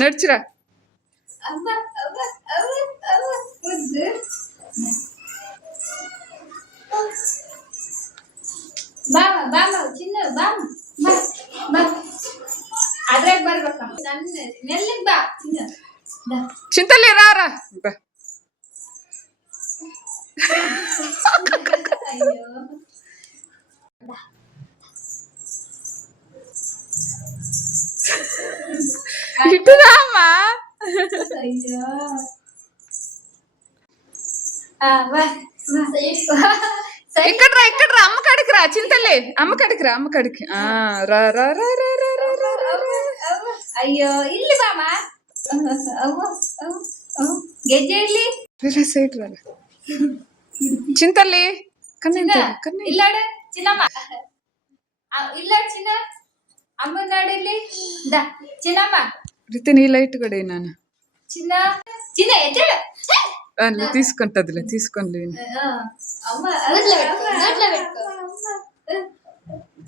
నడుచురా. ಚಿನ್ನ ಅದ್ರಾಗ ಬರ್ಬೇಕಮ್ಮ ನೆಲ್ಲಿಗ್ ಬಾ చింతలే రారా. ಅಯ್ಯೋ ఇటురామా. అయ్యో ఇక్కడ రా, ఇక్కడ రా, అమ్మ కాడికి రా. చింతలే అమ్మ కాడికి రా, అమ్మ కాడికి. రా రా రా రా రా రా రా రా. అయ్యో ಇಲ್ಲಿ ಬಾಮ ಗೆಜ್ಜೆ ಇಲ್ಲಿ ಸೈಡ್ ರಾ. చింతలే ಇಲ್ಲಾಡ ಚಿನ್ನಮ್ಮ ಇಲ್ಲಾಡ ಚಿನ್ನ ಅಮ್ಮ ನಾಡಿಲ್ಲಿ ದ ಚಿನ್ನಮ್ಮ రితి నీ లైట్ కూడా నాన్న. చిన్న చిన్న ఎత్తడు తీసుకుంటదిలే, తీసుకొని అమ్మ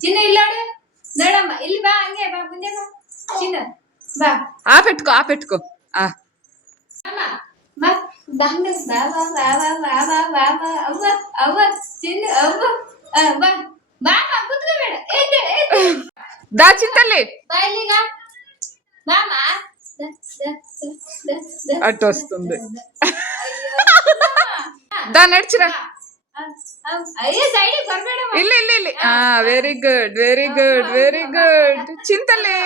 చిన్న ఇల్లాడు నడమ్మ ಇಲ್ಲಿ బా ಹಂಗೆ ಬಾ ಮುಂದೆ ಬಾ చిన్న బా పెట్టుకో పెట్టుకో. అమ్మ బా దండ బా బా బా బా బా బా బా అవ్వ అవ్వ చిన్న అవ్వ బా బా బా కుత్కోಬೇಡ దా చింతలే బా ఇಲ್ಲಿగా బామా అటు వస్తుంది. దా నడిచిరా. అయ్యో సైడ్ బర్ಬೇಡ ಇಲ್ಲ ಇಲ್ಲ ಇಲ್ಲ. Very good very good very good. చింతలే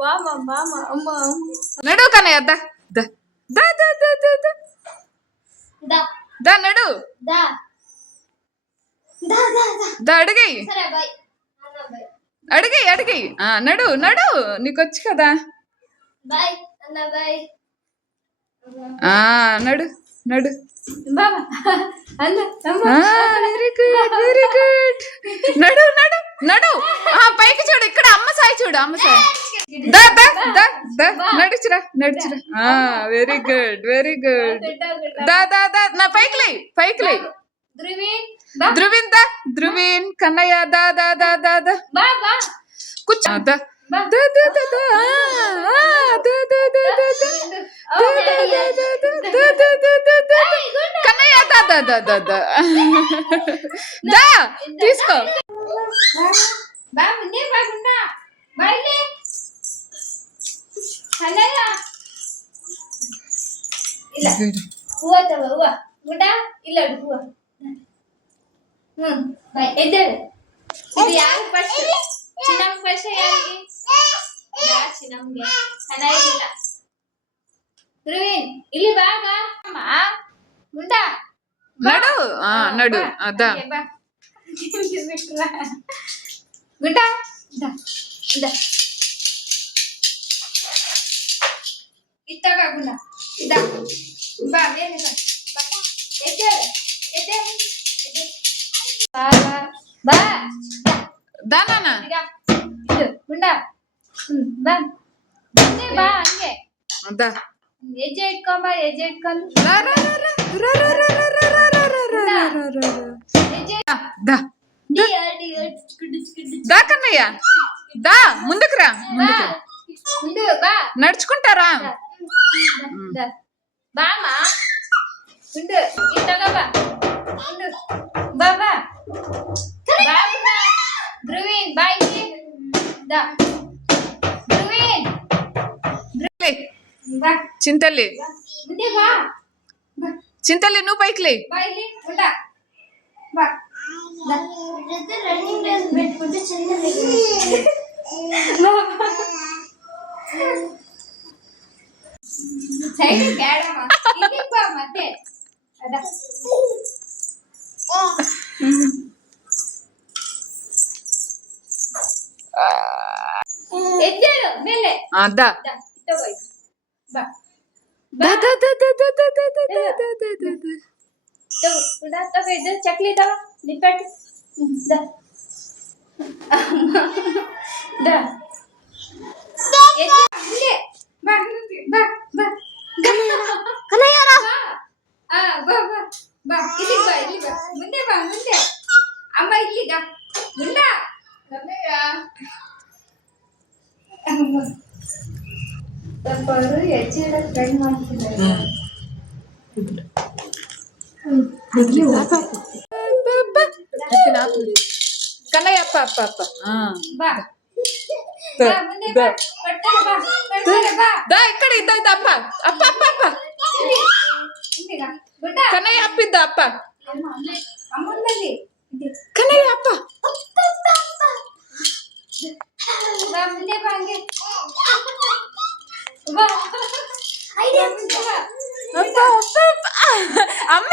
బామా బామా అమ్మ నడు కన్నయ్య. దా దా దా దా దా దా దా దా దా నడు. దా దా దా దా అడిగేయి సరే బై అన్న బై అడిగేయి అడిగేయి. నడు నడు, నీకొచ్చు కదా. బై అన్న బై నడు నడు. బామా అన్న అమ్మ వెరీ గుడ్ వెరీ గుడ్. నడు నడు నడు. పైకి చూడు, ఇక్కడ అమ్మ సాయి చూడు, అమ్మ సాయి. దా దా దా దా నడిచిరా నడిచిరా. Very good very good. దా దా దా నా పైకి లే, పైకి లే. ధ్రువీన్ దా, ధ్రువీన్ కన్నయ్య దా దా దా దా దా బా బా కూర్చో. దా దా దా దా దా దా దా దా దా దా. కన్నయ్య దా దా దా దా దా దా తీసుకో. బా ముందే బా గుండా బైలే కన్నయ్య ಇಲ್ಲ ಹೂವ ತಗೋ ಹೂವ ಗುಂಡಾ ಇಲ್ಲ ಹೂವ ಬೈ ಎದ್ದೇಳು. ಇದು ಯಾರು ಫಸ್ಟ್? ಚಿನ್ನಮ್ಮ ಫಸ್ಟ್ ಯಾರಿಗೆ? ಚಿನ್ನಮ್ಗೆ ಕನ್ನಯ್ಯ ಇಲ್ಲ. ಧ್ರುವೀನ್ ಇಲ್ಲಿ ಬಾಗ ಅಮ್ಮ ಗುಂಡಾ నడు నడు. దా ಬಾ ಗುಂಡಾ ದ ದ ಇತ್ತಾಗ ಗುಂಡಾ ಇದ ಬಾ ಬೇಗ ಬಾ ಎದ್ದೇಳು ಎದ್ದೇಳು ಬಾ ಬಾ దా నాన్న. ಗುಂಡಾ ಬಾ ಮುಂದೆ ಬಾ ಹಂಗೆ దా ಹೆಜ್ಜೆ ಇಟ್ಕೊಂಬ ಹೆಜ್ಜೆ ಇಟ್ಕೊಂಡು రా రా రా రా రా రా రా రా రా రా రా రా రా. ಹೆಜ್ಜೆ దా ಡಿ దా కన్నయ్య దా. ముందుకు రా, ముందుకు రా. ముందు బా నడుచుకుంటారా. బామా ఉండు ఇట్టగా బా ఉండు బా బా బాబా ధ్రువీన్ బాయ్ దా ధ్రువీన్ బా చింతలే ముందే బా చింతలే నువ్వు పైకి లే. బాయ్ ఉండా బా రన్నింగ్ రేస్ పెట్టుకుంటే చిన్నది సైడ్ కేడమా ఇది బా మధ్య అద ఎದ್ದೇಳು ಮೇಲೆ దా ತಗೋ ಬಾ దా దా దా దా దా దా దా దా దా దా దా దా. ತಗೋ ಉಡಾ ತಗೋ ಇದು ಚಕ್ಲಿ ತಗೋ ನಿಪ್ಪಟ್ಟು ದ ದ ಎದ್ದೇಳು ಬಾ ಬಾ ಬಾ ಕನ್ನಯ್ಯರ ಬಾ ಬಾ ಬಾ ಇಲ್ಲಿ ಬಾ ಮುಂದೆ ಬಾ ಮುಂದೆ ಅಮ್ಮ ಇಲ್ಲಿಗ ಗುಂಡ ಕನ್ನಯ್ಯ ಸ್ವಲ್ಪ ಅವರು ಹೆಜ್ಜೆ ಇಡಕ್ ಟ್ರೈ ಮಾಡ್ತಿದ್ದಾರೆ. ಕನ್ನಯ್ಯ ಅಪ್ಪ ಅಪ್ಪ ಅಪ್ಪ ಹಾ ಬಾ ಬಾ ಮುಂದೆ ಬಾ ಕಟ್ತಾರೆ ಬಾ ಕಟ್ತಾರೆ ಬಾ ದಾ ಈ ಕಡೆ ಇದ್ದ ಇದ್ದ ಅಪ್ಪ ಅಪ್ಪ ಅಪ್ಪ ಅಪ್ಪ ಹಿಂದೀಗ ಗುಡ್ಡ ಕನ್ನಯ್ಯ ಅಪ್ಪ ಇದ್ದ ಅಪ್ಪ ಅಮ್ಮಂದಲ್ಲಿ ಕನ್ನಯ್ಯ ಅಪ್ಪ ಬಾ ಮುಂದೆ ಬಾ ಹಂಗೆ ಬಾ ಮುಂದೆ ಬಾ ಅಪ್ಪ ಅಪ್ಪ ಅಪ್ಪ ಅಮ್ಮ